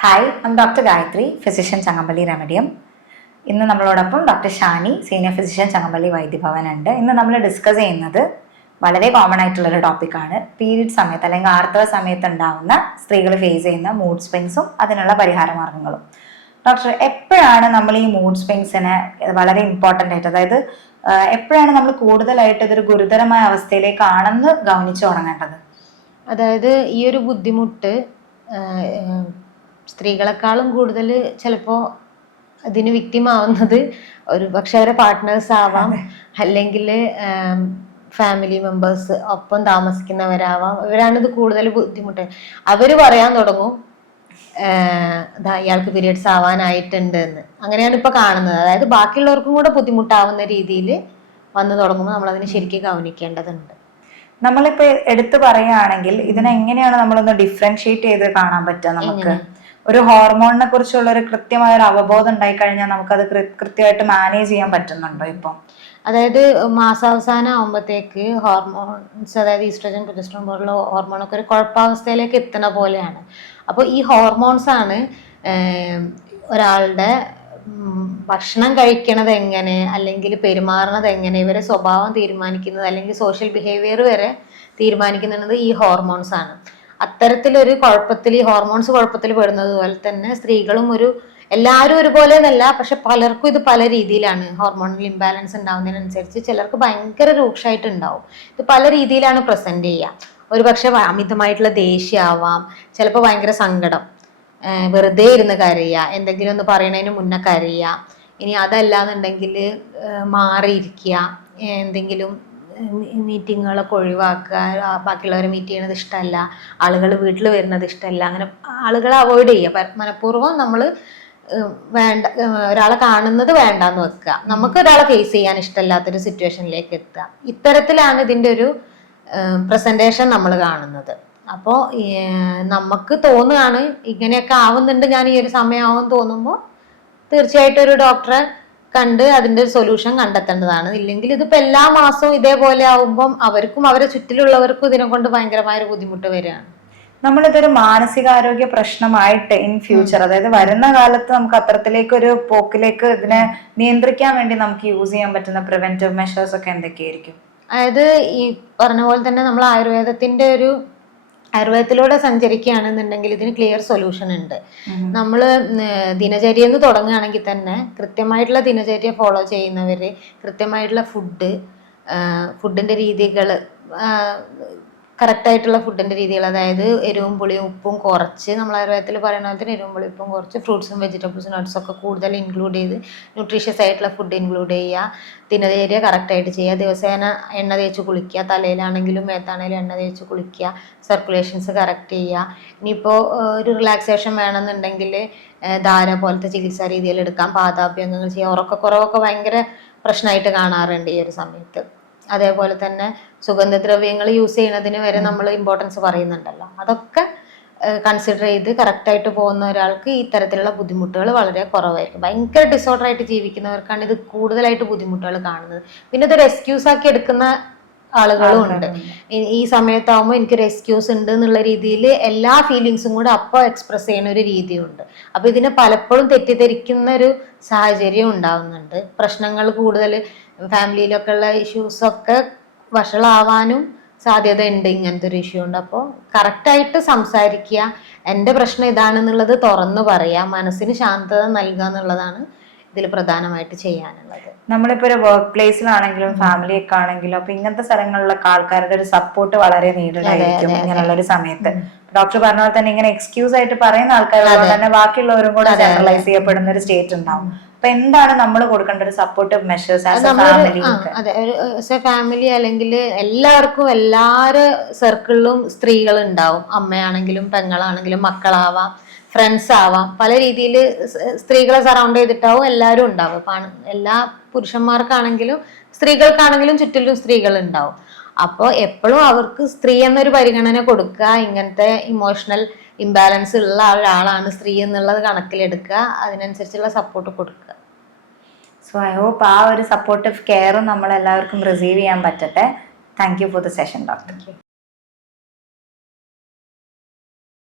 Hi, I doctor Gayathri, physician Changampally Remedium. ഇന്ന് നമ്മളോടൊപ്പം doctor Shani, senior physician Changampally Vaidyabhavan ഉണ്ട്. ഇന്ന് നമ്മൾ ഡിസ്കസ് ചെയ്യുന്നത് വളരെ കോമൺ ആയിട്ടുള്ളൊരു ടോപ്പിക്കാണ്. പീരീഡ് സമയത്ത് അല്ലെങ്കിൽ ആർത്തവ സമയത്ത് ഉണ്ടാകുന്ന സ്ത്രീകൾ ഫേസ് ചെയ്യുന്ന മൂഡ് സ്വിങ്സും അതിനുള്ള പരിഹാര മാർഗങ്ങളും. ഡോക്ടർ, എപ്പോഴാണ് നമ്മൾ ഈ മൂഡ് സ്വിങ്സിനെ വളരെ ഇമ്പോർട്ടൻ്റ് ആയിട്ട്, അതായത് എപ്പോഴാണ് നമ്മൾ കൂടുതലായിട്ട് ഇതൊരു ഗുരുതരമായ അവസ്ഥയിലേക്കാണെന്ന് ഗൗനിച്ചു തുടങ്ങേണ്ടത്? അതായത് ഈ ഒരു ബുദ്ധിമുട്ട് സ്ത്രീകളെക്കാളും കൂടുതൽ ചിലപ്പോൾ അതിന് വിക്ടിമാവുന്നത് ഒരു പക്ഷെ അവരെ പാർട്ട്നേഴ്സ് ആവാം, അല്ലെങ്കിൽ ഫാമിലി മെമ്പേഴ്സ് ഒപ്പം താമസിക്കുന്നവരാവാം. ഇവരാണിത് കൂടുതൽ ബുദ്ധിമുട്ട്. അവർ പറയാൻ തുടങ്ങും ഇയാൾക്ക് പീരിയഡ്സ് ആവാനായിട്ടുണ്ട് എന്ന്. അങ്ങനെയാണ് ഇപ്പൊ കാണുന്നത്. അതായത് ബാക്കിയുള്ളവർക്കും കൂടെ ബുദ്ധിമുട്ടാവുന്ന രീതിയിൽ വന്നു തുടങ്ങുമ്പോൾ നമ്മളതിന് ശരിക്കും ഗൗനിക്കേണ്ടതുണ്ട്. നമ്മളിപ്പോ എടുത്തു പറയുകയാണെങ്കിൽ ഇതിനെ എങ്ങനെയാണ് നമ്മളൊന്ന് ഡിഫറൻഷിയേറ്റ് ചെയ്ത് കാണാൻ പറ്റുക? നമുക്ക് ഒരു ഹോർമോണിനെ കുറിച്ചുള്ള ഒരു കൃത്യമായ ഒരു അവബോധം ഉണ്ടായി കഴിഞ്ഞാൽ നമുക്കത് കൃത്യമായിട്ട് മാനേജ് ചെയ്യാൻ പറ്റുന്നുണ്ടോ ഇപ്പം? അതായത് മാസാവസാനം ആകുമ്പോഴത്തേക്ക് ഹോർമോൺസ്, അതായത് ഈസ്ട്രജൻ, പ്രൊജസ്ട്രോൺ പോലുള്ള ഹോർമോണൊക്കെ ഒരു കുഴപ്പാവസ്ഥയിലേക്ക് എത്തുന്ന പോലെയാണ്. അപ്പോൾ ഈ ഹോർമോൺസ് ആണ് ഒരാളുടെ ഭക്ഷണം കഴിക്കണത് എങ്ങനെ, അല്ലെങ്കിൽ പെരുമാറണത് എങ്ങനെ, ഇവരെ സ്വഭാവം തീരുമാനിക്കുന്നത്, അല്ലെങ്കിൽ സോഷ്യൽ ബിഹേവിയർ വരെ തീരുമാനിക്കുന്നത് ഈ ഹോർമോൺസ് ആണ്. അത്തരത്തിലൊരു കുഴപ്പത്തിൽ, ഈ ഹോർമോൺസ് കുഴപ്പത്തിൽ പെടുന്നത് പോലെ തന്നെ സ്ത്രീകളും എല്ലാവരും ഒരുപോലെ എന്നല്ല, പക്ഷെ പലർക്കും ഇത് പല രീതിയിലാണ്. ഹോർമോണൽ ഇംബാലൻസ് ഉണ്ടാവുന്നതിനനുസരിച്ച് ചിലർക്ക് ഭയങ്കര രൂക്ഷമായിട്ട് ഉണ്ടാവും. ഇത് പല രീതിയിലാണ് പ്രസന്റ് ചെയ്യുക. ഒരു പക്ഷെ അമിതമായിട്ടുള്ള ദേഷ്യമാവാം, ചിലപ്പോൾ ഭയങ്കര സങ്കടം, വെറുതെ ഇരുന്ന് കരയുക, എന്തെങ്കിലും ഒന്ന് പറയണതിന് മുന്നേ കരയുക. ഇനി അതല്ലാന്നുണ്ടെങ്കിൽ മാറിയിരിക്കുക, എന്തെങ്കിലും മീറ്റിങ്ങുകളൊക്കെ ഒഴിവാക്കുക, ബാക്കിയുള്ളവരെ മീറ്റ് ചെയ്യണത് ഇഷ്ടമല്ല, ആളുകൾ വീട്ടിൽ വരുന്നത് ഇഷ്ടമല്ല, അങ്ങനെ ആളുകളെ അവോയ്ഡ് ചെയ്യുക. മനഃപൂർവ്വം നമ്മൾ ഒരാളെ കാണുന്നത് വേണ്ടാന്ന് വെക്കുക. നമുക്ക് ഒരാളെ ഫേസ് ചെയ്യാൻ ഇഷ്ടമല്ലാത്തൊരു സിറ്റുവേഷനിലേക്ക് എത്തുക. ഇത്തരത്തിലാണ് ഇതിൻ്റെ ഒരു പ്രസന്റേഷൻ നമ്മൾ കാണുന്നത്. അപ്പോൾ നമുക്ക് തോന്നുകയാണ് ഇങ്ങനെയൊക്കെ ആവുന്നുണ്ട്, ഞാൻ ഈ ഒരു സമയമാവും തോന്നുമ്പോൾ തീർച്ചയായിട്ടും ഒരു ഡോക്ടറെ കണ്ട് അതിന്റെ ഒരു സൊല്യൂഷൻ കണ്ടെത്തേണ്ടതാണ്. ഇല്ലെങ്കിൽ ഇതിപ്പോ എല്ലാ മാസവും ഇതേപോലെ ആവുമ്പം അവർക്കും അവരെ ചുറ്റിലുള്ളവർക്കും ഇതിനെ കൊണ്ട് ഭയങ്കരമായ ഒരു ബുദ്ധിമുട്ട് വരികയാണ്. നമ്മളിതൊരു മാനസികാരോഗ്യ പ്രശ്നമായിട്ട് ഇൻ ഫ്യൂച്ചർ, അതായത് വരുന്ന കാലത്ത് നമുക്ക് അത്തരത്തിലേക്ക് ഒരു പോക്കിലേക്ക് ഇതിനെ നിയന്ത്രിക്കാൻ വേണ്ടി നമുക്ക് യൂസ് ചെയ്യാൻ പറ്റുന്ന പ്രിവെന്റീവ് മെഷേഴ്സ് ഒക്കെ എന്തൊക്കെയായിരിക്കും? അതായത് ഈ പറഞ്ഞ പോലെ തന്നെ നമ്മൾ ആയുർവേദത്തിലൂടെ സഞ്ചരിക്കുകയാണെന്നുണ്ടെങ്കിൽ ഇതിന് ക്ലിയർ സൊല്യൂഷൻ ഉണ്ട്. നമ്മൾ ദിനചര്യന്ന് തുടങ്ങുകയാണെങ്കിൽ തന്നെ കൃത്യമായിട്ടുള്ള ദിനചര്യ ഫോളോ ചെയ്യുന്നവര്, കൃത്യമായിട്ടുള്ള ഫുഡിന്റെ രീതികൾ, കറക്റ്റായിട്ടുള്ള ഫുഡിന്റെ രീതികൾ, അതായത് എരിവും പുളിയും ഉപ്പും കുറച്ച്, നമ്മൾ ആയുർവേദത്തിൽ പറയുന്ന പോലെ തന്നെ എരിവും പുളിയും ഉപ്പും കുറച്ച്, ഫ്രൂട്ട്സും വെജിറ്റബിൾസും നട്ട്സും ഒക്കെ കൂടുതൽ ഇൻക്ലൂഡ് ചെയ്ത് ന്യൂട്രീഷ്യസ് ആയിട്ടുള്ള ഫുഡ് ഇൻക്ലൂഡ് ചെയ്യുക, ദിനചര്യ കറക്റ്റായിട്ട് ചെയ്യുക, ദിവസേന എണ്ണ തേച്ച് കുളിക്കുക, തലയിലാണെങ്കിലും മേത്താണെങ്കിലും എണ്ണ തേച്ച് കുളിക്കുക, സർക്കുലേഷൻസ് കറക്റ്റ് ചെയ്യുക. ഇനിയിപ്പോൾ ഒരു റിലാക്സേഷൻ വേണമെന്നുണ്ടെങ്കിൽ ധാര പോലത്തെ ചികിത്സാ രീതിയിൽ എടുക്കാം, പാദാഭ്യംഗങ്ങൾ ചെയ്യുക. ഉറക്കക്കുറവൊക്കെ ഭയങ്കര പ്രശ്നമായിട്ട് കാണാറുണ്ട് ഈ ഒരു സമയത്ത്. അതേപോലെ തന്നെ സുഗന്ധദ്രവ്യങ്ങൾ യൂസ് ചെയ്യുന്നതിന് വരെ നമ്മൾ ഇമ്പോർട്ടൻസ് പറയുന്നുണ്ടല്ലോ. അതൊക്കെ കൺസിഡർ ചെയ്ത് കറക്റ്റായിട്ട് പോകുന്ന ഒരാൾക്ക് ഇത്തരത്തിലുള്ള ബുദ്ധിമുട്ടുകൾ വളരെ കുറവായിരിക്കും. ഭയങ്കര ഡിസോർഡർ ആയിട്ട് ജീവിക്കുന്നവർക്കാണ് ഇത് കൂടുതലായിട്ട് ബുദ്ധിമുട്ടുകൾ കാണുന്നത്. പിന്നെ ഇതൊരു എക്സ്ക്യൂസ് ആക്കി എടുക്കുന്ന ആളുകളും ഉണ്ട്. ഈ സമയത്താവുമ്പോൾ എനിക്കൊരു എക്സ്ക്യൂസ് ഉണ്ട് എന്നുള്ള രീതിയിൽ എല്ലാ ഫീലിങ്സും കൂടെ അപ്പോൾ എക്സ്പ്രസ് ചെയ്യുന്ന ഒരു രീതിയുണ്ട്. അപ്പൊ ഇതിനെ പലപ്പോഴും തെറ്റിദ്ധരിക്കുന്ന ഒരു സാഹചര്യം ഉണ്ടാവുന്നുണ്ട്. പ്രശ്നങ്ങൾ കൂടുതൽ ഫാമിലിയിലൊക്കെ ഉള്ള ഇഷ്യൂസൊക്കെ വഷളാവാനും സാധ്യത ഉണ്ട്. ഇങ്ങനത്തെ ഒരു ഇഷ്യൂ ഉണ്ട്. അപ്പോൾ കറക്റ്റായിട്ട് സംസാരിക്കുക, എൻ്റെ പ്രശ്നം ഇതാണെന്നുള്ളത് തുറന്നു പറയുക, മനസ്സിന് ശാന്തത നൽകുക എന്നുള്ളതാണ് ഇതിൽ പ്രധാനമായിട്ട് ചെയ്യാനുള്ളത്. നമ്മളിപ്പോ ഒരു വർക്ക് പ്ലേസിലാണെങ്കിലും ഫാമിലിയൊക്കെ ആണെങ്കിലും അപ്പൊ ഇങ്ങനത്തെ സ്ഥലങ്ങളിലൊക്കെ ആൾക്കാരുടെ ഒരു സപ്പോർട്ട് വളരെ നീഡഡ് ആയിരിക്കും ഇങ്ങനെയുള്ള ഒരു സമയത്ത്. ഡോക്ടർ പറഞ്ഞ പോലെ തന്നെ ഇങ്ങനെ എക്സ്ക്യൂസ് ആയിട്ട് പറയുന്ന ആൾക്കാരോട് തന്നെ ബാക്കിയുള്ളവരും കൂടെ ജനറലൈസ് ചെയ്യപ്പെടുന്ന ഒരു സ്റ്റേറ്റ് ഉണ്ടാവും. അപ്പൊ എന്താണ് നമ്മൾ കൊടുക്കേണ്ട ഒരു supportive measures as A family? അതെ, ആസ് എ ഫാമിലി അല്ലെങ്കിൽ എല്ലാവർക്കും, എല്ലാവരുടെ സർക്കിളിലും സ്ത്രീകൾ ഉണ്ടാവും. അമ്മയാണെങ്കിലും പെങ്ങളാണെങ്കിലും മക്കളാവാം, ഫ്രണ്ട്സ് ആവാം, പല രീതിയിൽ സ്ത്രീകളെ സറൗണ്ട് ചെയ്തിട്ടാവും എല്ലാവരും ഉണ്ടാവും. എല്ലാ പുരുഷന്മാർക്കാണെങ്കിലും സ്ത്രീകൾക്കാണെങ്കിലും ചുറ്റിലും സ്ത്രീകൾ ഉണ്ടാവും. അപ്പോൾ എപ്പോഴും അവർക്ക് സ്ത്രീ എന്നൊരു പരിഗണന കൊടുക്കുക, ഇങ്ങനത്തെ ഇമോഷണൽ ഇംബാലൻസ് ഉള്ള ഒരാളാണ് സ്ത്രീ എന്നുള്ളത് കണക്കിലെടുക്കുക, അതിനനുസരിച്ചുള്ള സപ്പോർട്ട് കൊടുക്കുക. സോ ഐ ഹോപ്പ് ആ ഒരു സപ്പോർട്ടീവ് കെയറും നമ്മൾ എല്ലാവർക്കും റിസീവ് ചെയ്യാൻ പറ്റട്ടെ. Thank you for the session doctor.